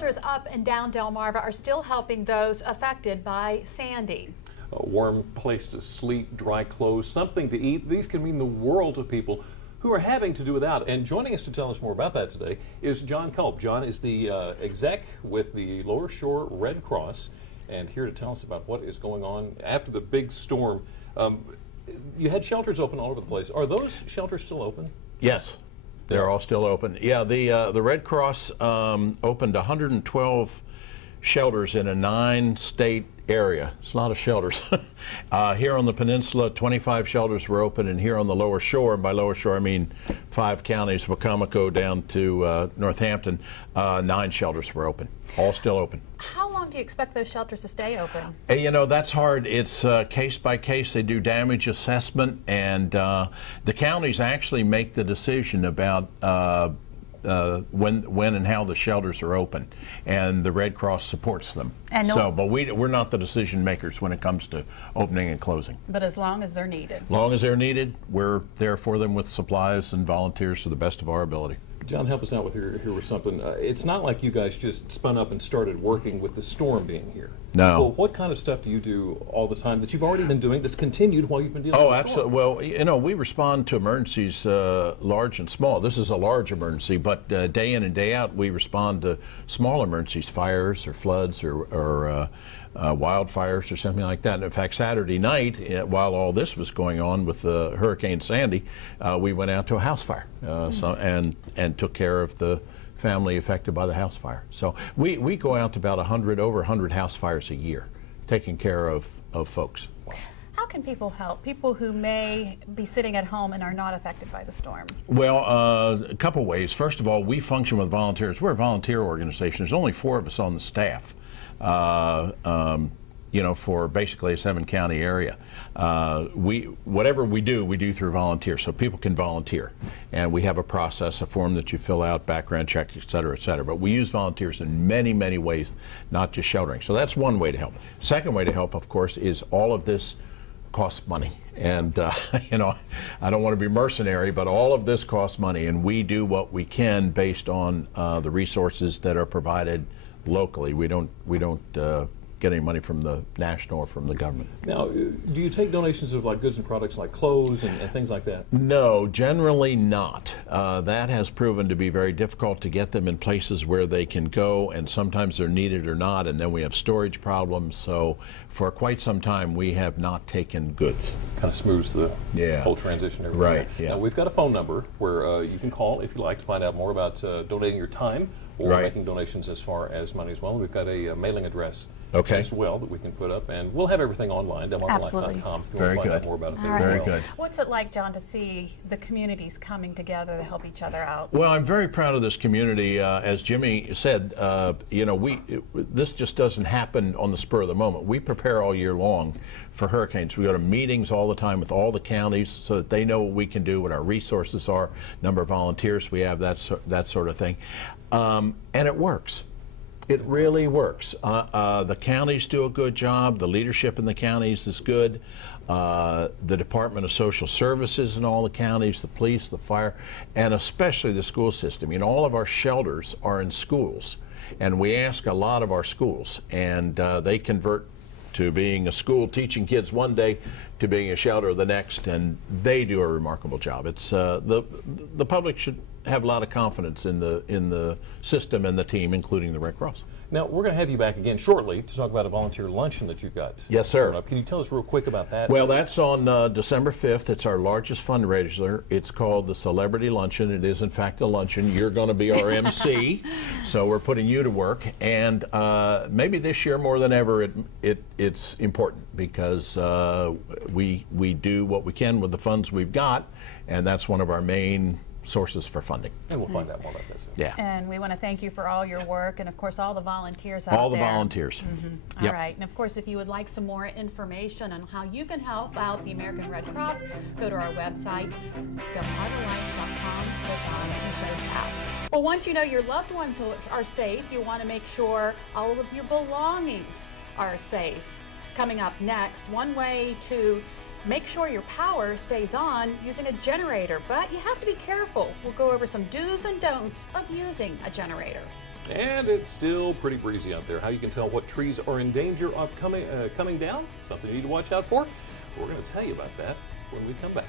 shelters up and down Delmarva are still helping those affected by Sandy. A warm place to sleep, dry clothes, something to eat. These can mean the world to people who are having to do without. And joining us to tell us more about that today is John Culp. John is the exec with the Lower Shore Red Cross, and here to tell us about what is going on after the big storm. You had shelters open all over the place. Are those shelters still open? Yes, they're all still open. Yeah, the Red Cross opened 112 shelters in a 9-state area. It's a lot of shelters. Here on the peninsula, 25 shelters were open, and here on the Lower Shore, and by Lower Shore I mean 5 counties, Wacomico down to Northampton, 9 shelters were open, all still open. How long do you expect those shelters to stay open? You know, that's hard. It's case by case. They do damage assessment, and the counties actually make the decision about when and how the shelters are open, and the Red Cross supports them. And but we're not the decision makers when it comes to opening and closing. But as long as they're needed. As long as they're needed, we're there for them with supplies and volunteers to the best of our ability. John, help us out with here with something. It's not like you guys just spun up and started working with the storm being here. No. Well, what kind of stuff do you do all the time that you've already been doing that's continued while you've been dealing with the storm? Absolutely. Well, you know, we respond to emergencies large and small. This is a large emergency, but day in and day out we respond to small emergencies, fires or floods or wildfires or something like that. And in fact, Saturday night, while all this was going on with Hurricane Sandy, we went out to a house fire and took care of the family affected by the house fire. So we go out to about over 100 house fires a year, taking care of folks. How can people help, people who may be sitting at home and are not affected by the storm? Well, a couple ways. First of all, we function with volunteers. We're a volunteer organization. There's only 4 of us on the staff. You know, for basically a 7-county area. Whatever we do through volunteers, so people can volunteer. And we have a process, a form that you fill out, background check, et cetera, et cetera. But we use volunteers in many, many ways, not just sheltering. So that's one way to help. Second way to help, of course, is all of this costs money. And, you know, I don't want to be mercenary, but all of this costs money, and we do what we can based on the resources that are provided locally. We don't get any money from the national or from the government. Now, do you take donations of like goods and products like clothes and things like that? No, generally not. That has proven to be very difficult to get them in places where they can go, and sometimes they're needed or not, and then we have storage problems. So for quite some time we have not taken goods. Kind of smooths the whole transition. Right. Yeah. Now, we've got a phone number where you can call if you'd like to find out more about donating your time or making donations as far as money as well. We've got a mailing address as well that we can put up, and we'll have everything online, delmarvalife.com, if you want to find out more about it there as well. Very good. What's it like, John, to see the communities coming together to help each other out? Well, I'm very proud of this community. As Jimmy said, you know, this just doesn't happen on the spur of the moment. We prepare all year long for hurricanes. We go to meetings all the time with all the counties so that they know what we can do, what our resources are, number of volunteers we have, that sort of thing. And it works. It really works. The counties do a good job. The leadership in the counties is good. The Department of Social Services in all the counties, the police, the fire, and especially the school system. You know, all of our shelters are in schools, and we ask a lot of our schools, and they convert to being a school teaching kids one day to being a shelter the next, and they do a remarkable job. It's the public should have a lot of confidence in the system and the team, including the Red Cross. Now, we're going to have you back again shortly to talk about a volunteer luncheon that you've got. Yes, sir. Can you tell us real quick about that? Well, that's on December 5th. It's our largest fundraiser. It's called the Celebrity Luncheon. It is, in fact, a luncheon. You're going to be our MC, so we're putting you to work. And maybe this year more than ever, it's important because we do what we can with the funds we've got, and that's one of our main sources for funding. And we'll find out more about this. Yeah. And we want to thank you for all your work and, of course, all the volunteers out there. All the volunteers. Mm-hmm. All right. And, of course, if you would like some more information on how you can help out the American Red Cross, go to our website, delmarvalife.com, click on Show Tab. Well, once you know your loved ones are safe, you want to make sure all of your belongings are safe. Coming up next, one way to make sure your power stays on using a generator, but you have to be careful. We'll go over some do's and don'ts of using a generator. And it's still pretty breezy out there. How you can tell what trees are in danger of coming down, something you need to watch out for. We're going to tell you about that when we come back.